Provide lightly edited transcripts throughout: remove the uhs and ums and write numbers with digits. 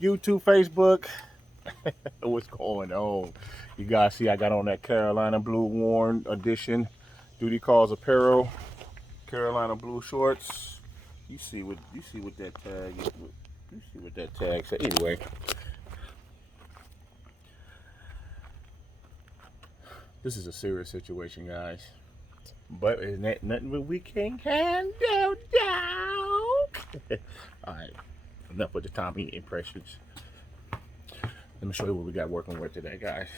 YouTube, Facebook. What's going on? You guys see I got on that Carolina Blue Worn Edition Duty Calls Apparel, Carolina Blue shorts. You see what that tag is. You see what that tag says. Anyway, this is a serious situation, guys. But isn't that nothing that we can handle, dog? Alright, enough with the Tommy impressions. Let me show you what we got working with today, guys.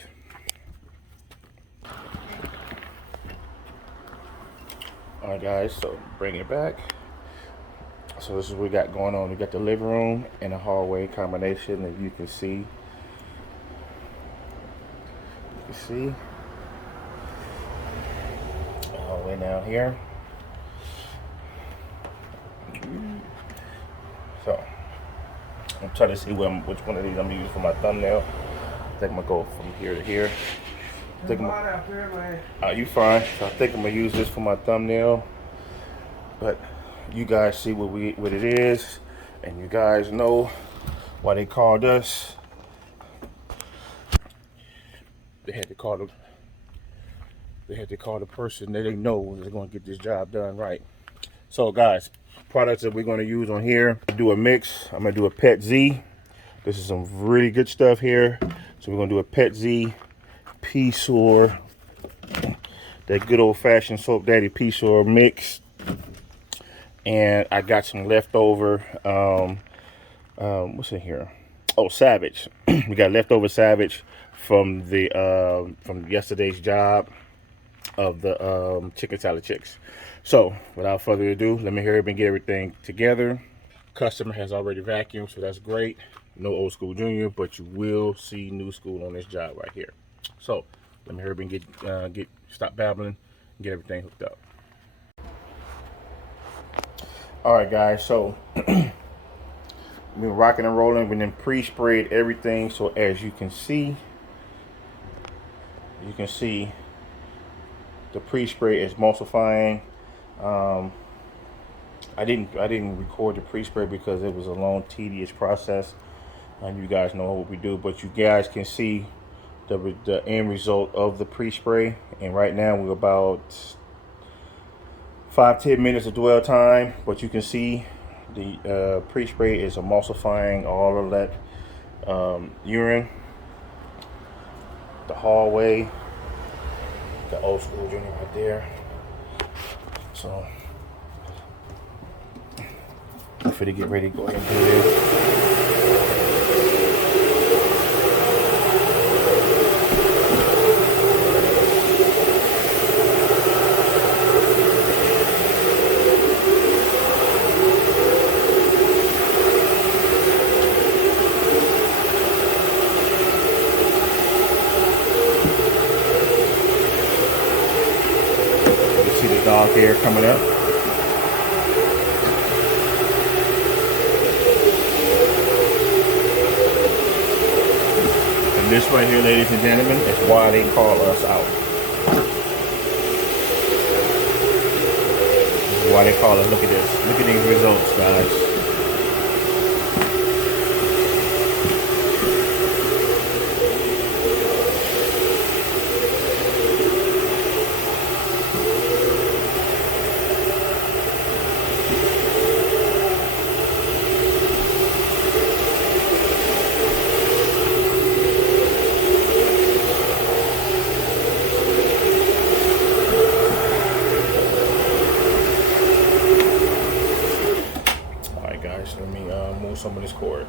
Alright, guys, so bring it back. So this is what we got going on. We got the living room and the hallway combination that you can see. You see? All the way down here. So I'm trying to see which one of these I'm gonna use for my thumbnail. I think I'm gonna go from here to here. You fine. So I think I'm gonna use this for my thumbnail. But you guys see what it is, and you guys know why they called us. They had to call the person that they know is going to get this job done right. So guys, products that we're going to use on here, do a mix. I'm going to do a Pet Z. This is some really good stuff here. So we're going to do a Pet Z P-Sore, that good old-fashioned Soap Daddy P-Sore mix. And I got some leftover, what's in here? Oh, Savage. We got leftover Savage from the from yesterday's job of the chicken salad chicks. So without further ado, let me hurry up and get everything together. Customer has already vacuumed, so that's great. No old school junior, but you will see new school on this job right here. So let me hurry up and stop babbling and get everything hooked up. All right, guys, so we've been rocking and rolling. We then pre-sprayed everything, so as you can see the pre-spray is emulsifying. I didn't record the pre-spray because it was a long, tedious process, and you guys know what we do. But you guys can see the end result of the pre-spray, and right now we're about 5-10 minutes of dwell time, but you can see the pre-spray is emulsifying all of that urine, the hallway, the old school unit right there. So I'm finna get ready to go ahead and do this. See the dog hair coming up. And this right here, ladies and gentlemen, is why they call us out. This is why they call us. Look at this. Look at these results, guys. Let me move some of this cord.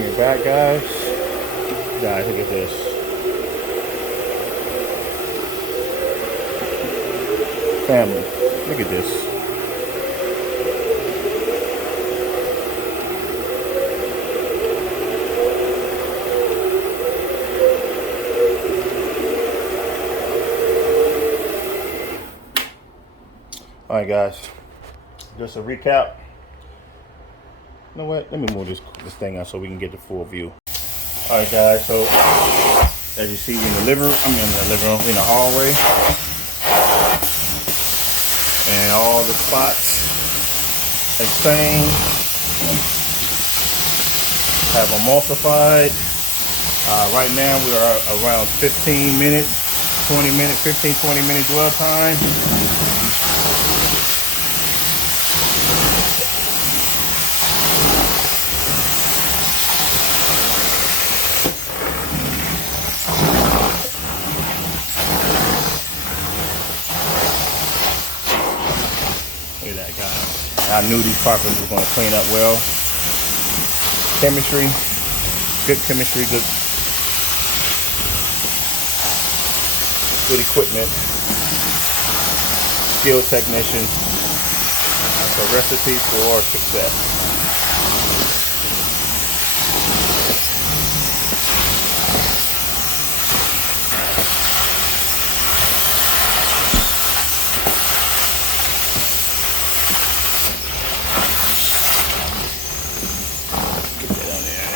bring it back, guys. Guys, look at this. Family, look at this. All right, guys, just a recap. You know what? Let me move this thing out so we can get the full view. All right, guys. So as you see in the living room, in the hallway, and all the spots, the same. Have emulsified. Right now we are around 15 minutes, 20 minutes, 15, 20 minutes dwell time. Look at that, guys. I knew these carpets were going to clean up well. Chemistry, good chemistry, good equipment, skilled technician. That's a recipe for success.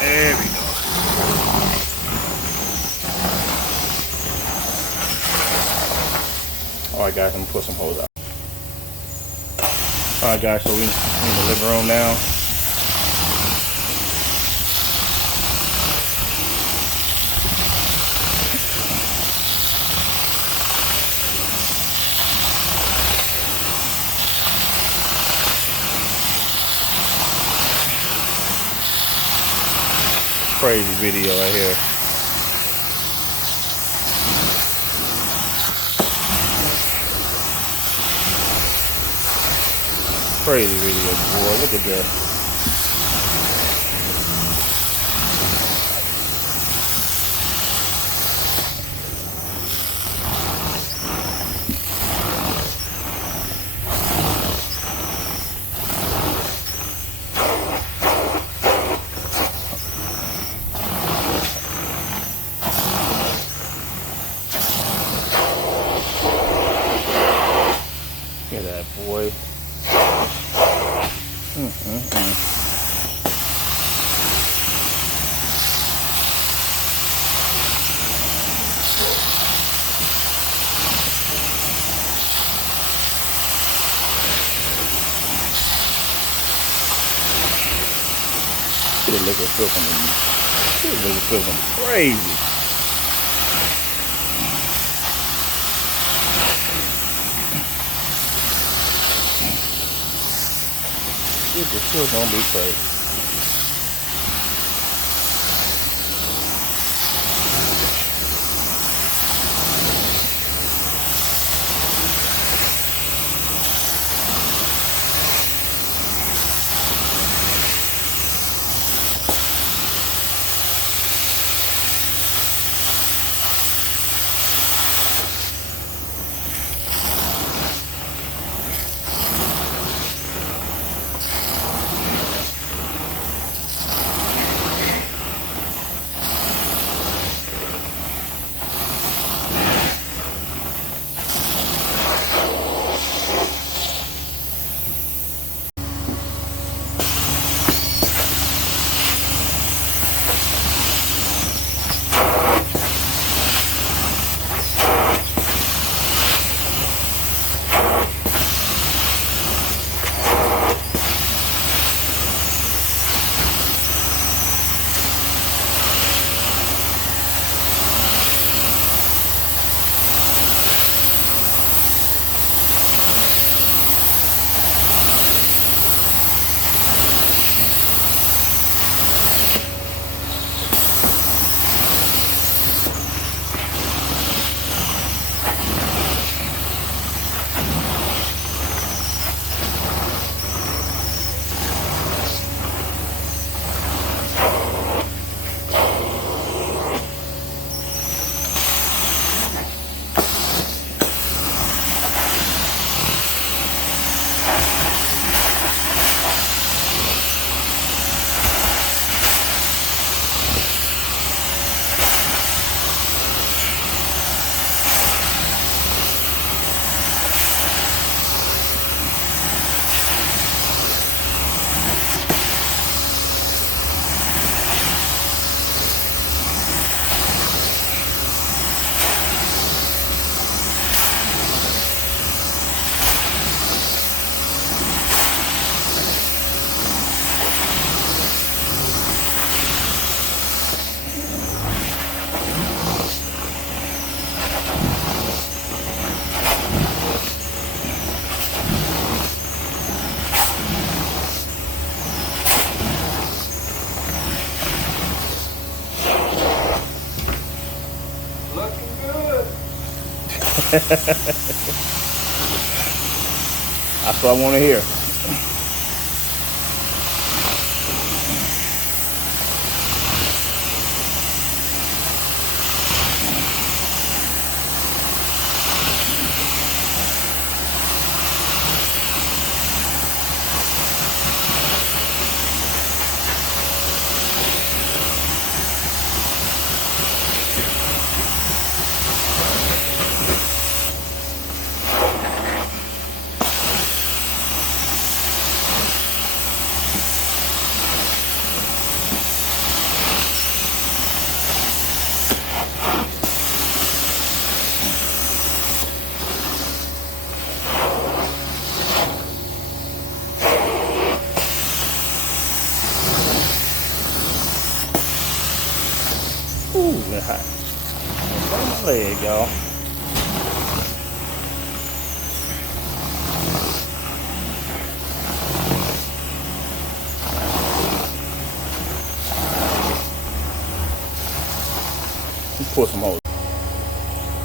There we go. Alright, guys, I'm gonna put some holes out. Alright, guys, so we're in the living room now. Crazy video right here. Crazy video, boy. Look at this. Look at that, boy. This liquid feeling crazy. This is still gonna be crazy. That's what I want to hear. Ooh, that's hot. On my leg, y'all. Let's pour some more.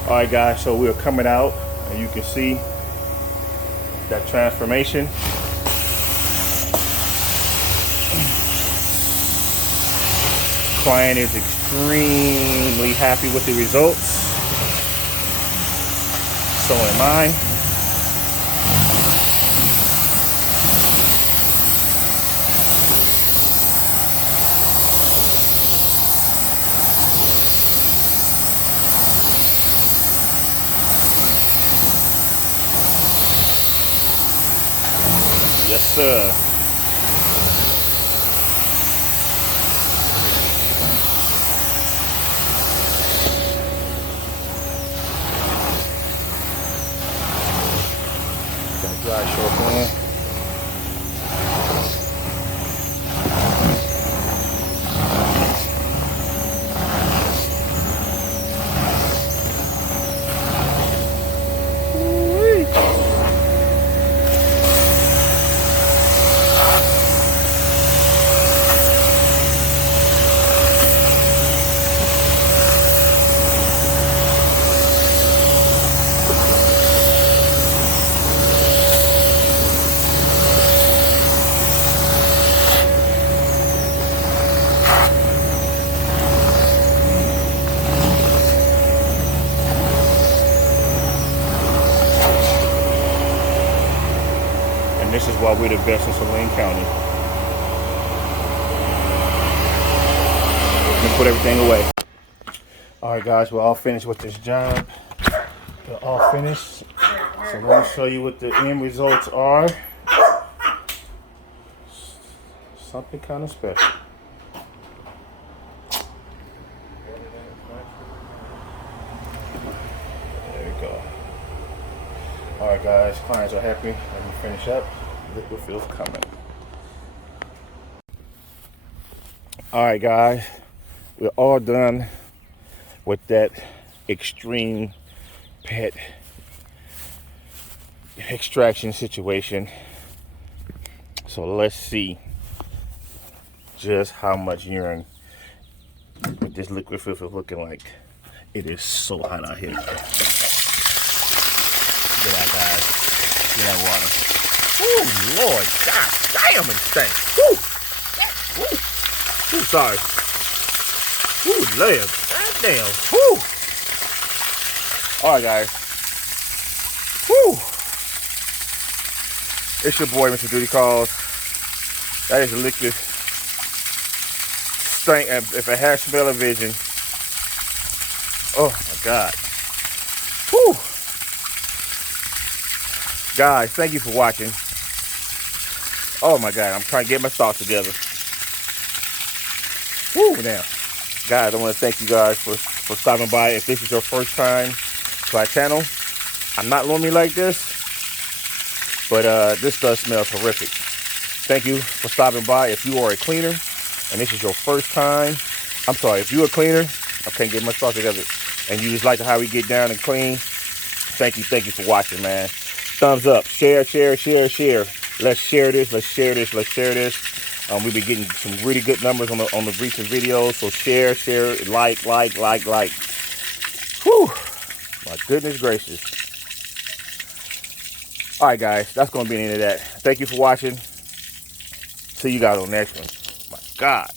All right, guys. So we're coming out, and you can see that transformation. Client is extremely happy with the results. So am I. Yes, sir. Dry short man. And this is why we're the best in Saline County. Let me put everything away. All right, guys, we're all finished with this job. We're all finished. So let me show you what the end results are. Something kind of special. There we go. All right, guys, clients are happy. Let me finish up. Liquid fill's coming. All right, guys, we're all done with that extreme pet extraction situation. So let's see just how much urine with this liquid filth is looking like. It is so hot out here. Get out, guys. Get that water. Oh Lord, God damn, it stinks. Woo! Woo! Ooh, sorry. Ooh, Lord, God damn. Woo! All right, guys. Woo! It's your boy, Mr. Duty Calls. That is a liquid stink. If it has smell of vision, oh my God. Woo! Guys, thank you for watching. Oh my God, I'm trying to get my thoughts together. Woo, now. Guys, I want to thank you guys for stopping by. If this is your first time to our channel, I'm not normally like this, but this does smell horrific. Thank you for stopping by. If you are a cleaner and this is your first time, I'm sorry, if you're a cleaner, I can't get my thoughts together, and you just like how we get down and clean, thank you for watching, man. Thumbs up, share. Let's share this. We've been getting some really good numbers on the recent videos. So share, like. Whew. My goodness gracious. All right, guys, that's going to be the end of that. Thank you for watching. See you guys on the next one. My God.